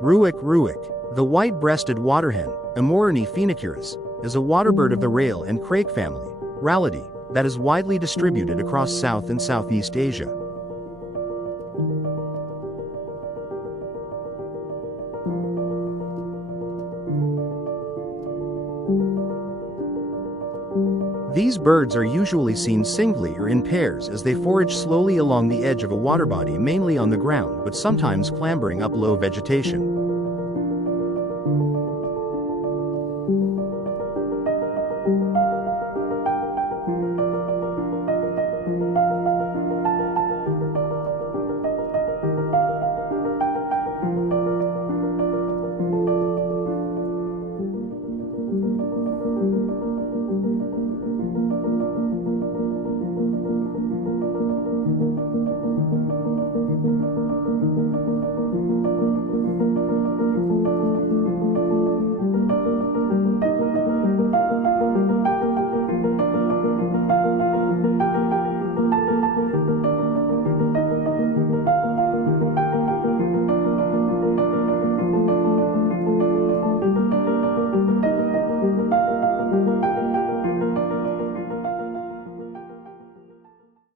Ruak, the white-breasted waterhen, Amaurornis phoenicurus, is a waterbird of the rail and crake family, Rallidae, that is widely distributed across South and Southeast Asia. These birds are usually seen singly or in pairs as they forage slowly along the edge of a water body, mainly on the ground but sometimes clambering up low vegetation.